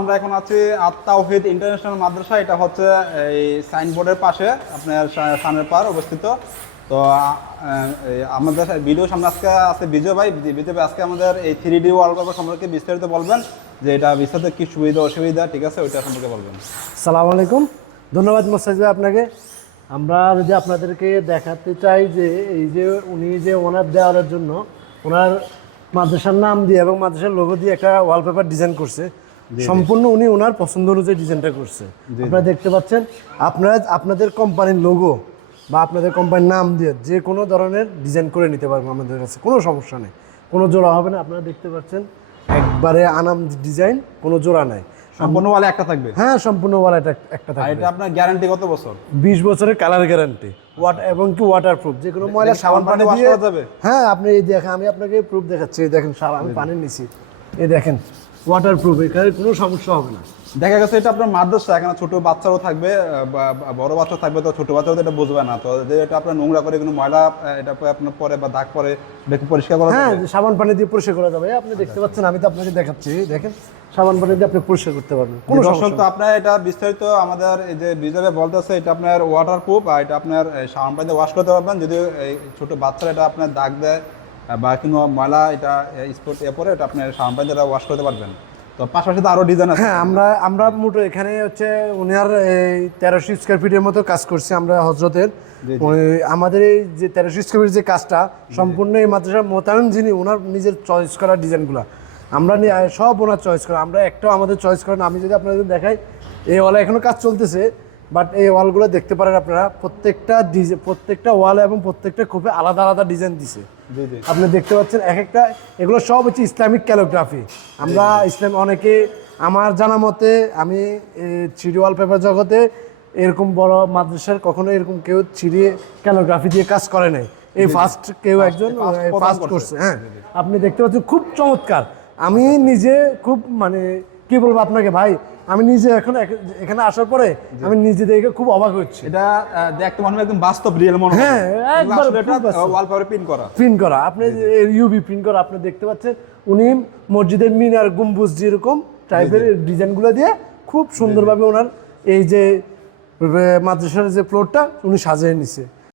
আমরা এখন আছি আত-তাওহীদ ইন্টারন্যাশনাল মাদ্রাসা। এটা হচ্ছে এই সাইনবোর্ডের পাশে আপনার সামনের পার অবস্থিত। তো আমাদের ভিডিও সামনে আজকে আছে বিজয় ভাই। বিজয় ভাই আজকে আমাদের এই 3D ওয়ালপেপার সম্পর্কে বিস্তারিত বলবেন, যে এটা বিস্তারিত কি সুবিধা অসুবিধা, ঠিক আছে, ওইটা সম্পর্কে বলবেন। আসসালামু আলাইকুম, ধন্যবাদ মোস্তাক ভাই আপনাকে। আমরা যদি আপনাদেরকে দেখাতে চাই যে এই যে উনি যে ওনার দেওয়ালের জন্য ওনার মাদ্রাসার নাম দিয়ে এবং মাদ্রাসার লোগো দিয়ে একটা ওয়ালপেপার ডিজাইন করছে, সম্পূর্ণ উনি ওনার পছন্দ অনুযায়ী ডিজাইনটা করছে। আপনারা দেখতে পাচ্ছেন, আপনাদের কোম্পানির লোগো বা আপনাদের কোম্পানির নাম দিয়ে যে কোনো ধরনের ডিজাইন করে নিতে পারবো আমাদের কাছে, কোনো সমস্যা নেই, কোনো জোড়া হবে না। আপনারা দেখতে পাচ্ছেন একবারে আনাম ডিজাইন, কোনো জোড়া নাই, সম্পূর্ণ ওয়ালে একটা থাকবে। হ্যাঁ, সম্পূর্ণ ওয়াল একটা আর থাকবে। এটা আপনার গ্যারান্টি কত বছর? 20 বছরের কালার গ্যারান্টি, এবং কি ওয়াটারপ্রুফ, যে কোনো ময়লা সাবান পানি ওয়াশ দিয়ে করা যাবে। হ্যাঁ, আপনি এই দেখেন, আমি আপনাকে প্রুফ দেখাচ্ছি, এই দেখেন আমি পানির নিছি, এই দেখেন ওয়াটারপ্রুফ, এখানে কোনো সমস্যা হবে না। দেখা গেছে এটা আপনার মাদ্রাসা, এখানে ছোট বাচ্চাও থাকবে, বড় বাচ্চা থাকবে, তো ছোট বাচ্চাও তো এটা বুঝবে না, তো যে এটা আপনার নোংরা করে কোনো ময়লা এটা আপনার পরে বা দাগ পরে এটা পরিষ্কার করা হ্যাঁ, যাবে। সাবান পানি দিয়ে পরিষ্কার করা যাবে। আপনি দেখতে পাচ্ছেন, আমি তো আপনাকে দেখাচ্ছি, দেখেন সাবান পানি দিয়ে আপনি পরিষ্কার করতে পারবেন, কোনো দর্শক, সমস্যা তো নেই। আপনার এটা বিস্তারিত আমাদের এই যে বিজয় বলতেছে, এটা আপনার ওয়াটারপ্রুফ, আর এটা আপনার সাবান পানি দিয়ে ওয়াশ করতে পারবেন। যদি এই ছোট বাচ্চারা এটা আপনার দাগ দেয় বা কোনো ময়লা এটা স্পট পরে, এটা আপনার সাবান পানি দিয়ে ওয়াশ করতে পারবেন। তো পাশাপাশি তো আরো ডিজাইন আছে। হ্যাঁ, আমরা মোটো এখানে হচ্ছে উনার এই 1300 স্কোয়ার ফিটের মতো কাজ করছি আমরা হজরতের। আমাদের এই যে 1300 স্কোয়ার ফিটের যে কাজটা সম্পূর্ণ এই মাদ্রাসার মোতায়েন, যিনি ওনার নিজের চয়েস করা ডিজাইনগুলো আমরা সব ওনার চয়েস করা, আমরা একটাও আমাদের চয়েস করেন। আমি যদি আপনাদের দেখাই, এই ওয়ালে এখনো কাজ চলতেছে, বাট এই ওয়ালগুলো দেখতে পারেন আপনারা, প্রত্যেকটা ওয়াল এবং প্রত্যেকটা খুবই আলাদা আলাদা ডিজাইন দিছে। আপনি দেখতে পাচ্ছেন এক একটা, এগুলো সব হচ্ছে ইসলামিক ক্যালিগ্রাফি। আমরা অনেকে, আমার জানা মতে, আমি 3D ওয়ালপেপার জগতে এরকম বড় মাদ্রাসার কখনো এরকম কেউ 3D ক্যালিগ্রাফি দিয়ে কাজ করে নাই, এই ফার্স্ট কেউ একজন ফার্স্ট করছে। হ্যাঁ, আপনি দেখতে পাচ্ছেন খুব চমৎকার। আমি নিজে খুব কি বলবো আপনাকে ভাই, আমি নিজে এখন এখানে আসার পরে আমি নিজে দেখে খুব অবাক হচ্ছি। এটা দেখতে মনে হয় একদম বাস্তব রিয়েল মনে হয়। হ্যাঁ, একবার ওয়ালপেপারে প্রিন্ট করা, আপনি ইউভি প্রিন্ট করা। আপনি দেখতে পাচ্ছেন উনি মসজিদের মিনার গম্বুজ যেরকম টাইপের ডিজাইনগুলো দিয়ে খুব সুন্দরভাবে ওনার এই যে মাদ্রাসার যে ফ্লোরটা উনি সাজিয়ে নিছে।